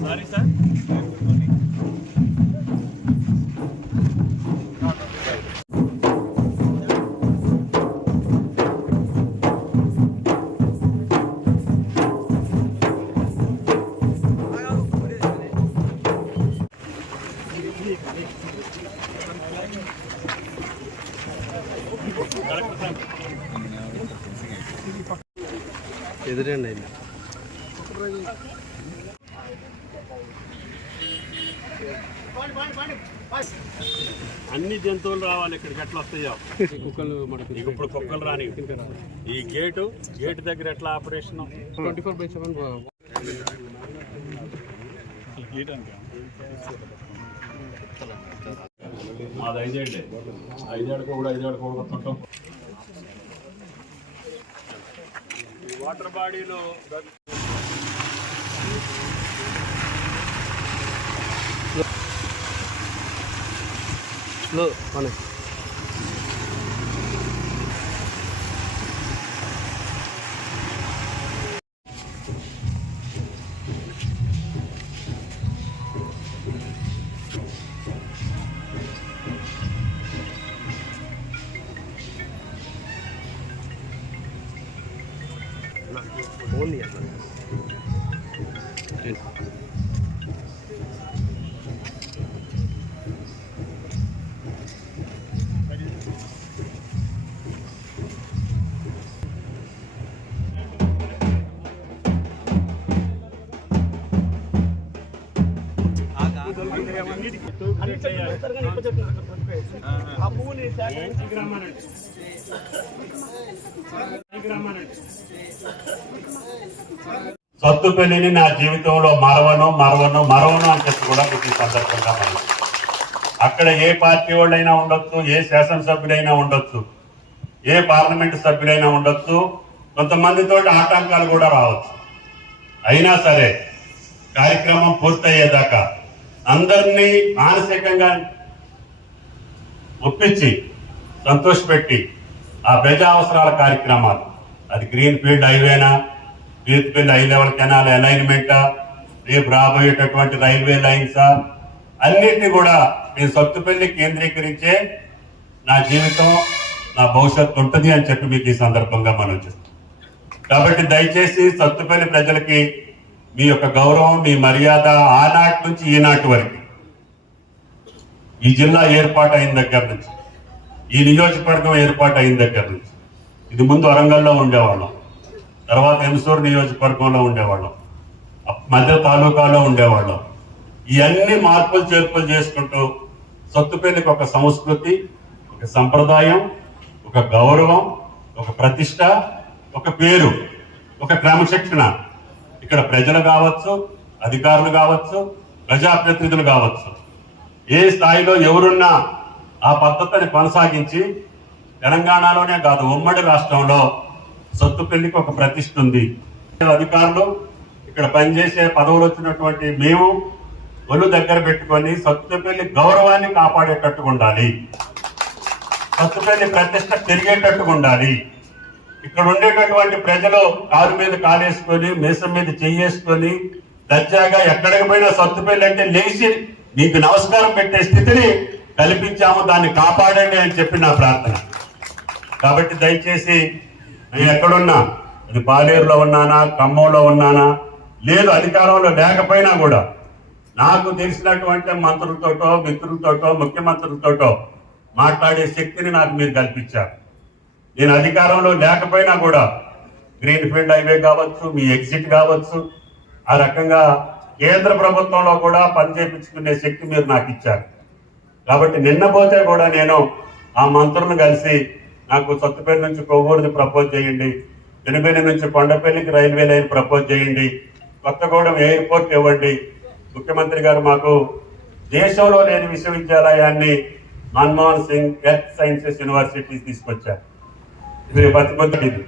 Sorry, sir. എതിരെ ഉണ്ടായില്ല అన్ని జంతువులు రావాలి ఇక్కడికి. ఎట్లా వస్తాయో కుక్కలు మనకి నీకు ఇప్పుడు కుక్కలు రాని. ఈ గేటు గేటు దగ్గర ఎట్లా operation twenty four by seven మాది ఐదేళ్ళే. ఐదేళ్ళకు కూడా ఐదేళ్ళకు కూడా lợ con này. Bốn điểm ఇవ్వండి సత్తుపల్లిని నా జీవితంలో మరవను మరవను మరవను అని చెప్పి కూడా మీకు ఈ సందర్భంగా మనం అక్కడ ఏ పార్టీ వాళ్ళైనా ఉండొచ్చు ఏ శాసనసభ్యుడైనా ఉండొచ్చు ఏ పార్లమెంట్ సభ్యుడైనా ఉండొచ్చు కొంతమందితో ఆటంకాలు కూడా రావచ్చు. అయినా సరే కార్యక్రమం పూర్తయ్యేదాకా అందరినీ మానసికంగా ఒప్పించి సంతోషపెట్టి ఆ ప్రజా అవసరాల కార్యక్రమాలు. అది గ్రీన్ ఫీల్డ్ హైవేనా ఫీల్డ్ హై లెవెల్ కెనాల్ అలైన్మెంటా రేపు రాబోయేటటువంటి రైల్వే లైన్సా అన్నిటినీ కూడా నేను సత్తుపల్లి కేంద్రీకరించే నా జీవితం నా భవిష్యత్తు ఉంటుంది అని చెప్పి మీకు ఈ సందర్భంగా మనం చేస్తాం కాబట్టి దయచేసి సత్తుపల్లి ప్రజలకి మీ యొక్క గౌరవం మీ మర్యాద ఆనాటి నుంచి ఈనాటి వరకు. ఈ జిల్లా ఏర్పాటు అయిన దగ్గర నుంచి ఈ నియోజకవర్గం ఏర్పాటు అయిన దగ్గర నుంచి. ఇది ముందు వరంగల్లో ఉండేవాళ్ళం. తర్వాత ఎమ్సూరు నియోజకవర్గంలో ఉండేవాళ్ళం. మధ్య తాలూకాలో ఉండేవాళ్ళం. ఇవన్నీ మార్పులు చేర్పులు చేసుకుంటూ సొత్తుపల్లికి ఒక సంస్కృతి ఒక సంప్రదాయం ఒక గౌరవం ఒక ప్రతిష్ట ఒక పేరు ఒక క్రమశిక్షణ ఇక్కడ ప్రజలు కావచ్చు అధికారులు కావచ్చు ప్రజాప్రతినిధులు కావచ్చు. ఏ స్థాయిలో ఎవరున్నా ఆ పద్ధతిని కొనసాగించి తెలంగాణలోనే కాదు ఉమ్మడి రాష్ట్రంలో సొత్తు పెళ్ళికి ఒక ప్రతిష్ట ఉంది. అధికారులు ఇక్కడ పనిచేసే పదవులు వచ్చినటువంటి మేము ఒళ్ళు దగ్గర పెట్టుకొని సత్తుపల్లి గౌరవాన్ని కాపాడేటట్టుగా ఉండాలి. సత్తుపల్లి ప్రతిష్ట పెరిగేటట్టుగా ఉండాలి. ఇక్కడ ఉండేటటువంటి ప్రజలు కారు మీద కాలేసుకొని మీసం మీద చెయ్యేసుకొని దర్జాగా ఎక్కడికి పోయినా సత్తుపల్లి అంటే లేచి నీకు నమస్కారం పెట్టే స్థితిని కల్పించాము దాన్ని కాపాడండి అని చెప్పి నా ప్రార్థన. కాబట్టి దయచేసి నేను ఎక్కడున్నా అది పాలేరులో ఉన్నానా ఖమ్మంలో ఉన్నానా లేదు అధికారంలో లేకపోయినా కూడా నాకు తెలిసినటువంటి మంత్రులతోటో మిత్రులతోటో ముఖ్యమంత్రులతోటో మాట్లాడే శక్తిని నాకు మీరు కల్పించారు. నేను అధికారంలో లేకపోయినా కూడా గ్రీన్ ఫీల్డ్ హైవే కావచ్చు మీ ఎగ్జిట్ కావచ్చు ఆ రకంగా కేంద్ర ప్రభుత్వంలో కూడా పనిచేపించుకునే శక్తి మీరు నాకు ఇచ్చారు. కాబట్టి నిన్న పోతే కూడా నేను ఆ మంత్రులను కలిసి నాకు సత్తుపల్లి నుంచి కొవ్వూరుది ప్రపోజ్ చేయండి ఎనిమిది నుంచి కొండపల్లికి రైల్వే లైన్ ప్రపోజ్ చేయండి కొత్తగూడెం ఎయిర్పోర్ట్ ఇవ్వండి. ముఖ్యమంత్రి గారు మాకు దేశంలో లేని విశ్వవిద్యాలయాన్ని Manmohan Singh earth sciences university తీసుకొచ్చారు. ఇది పత్తి ఇది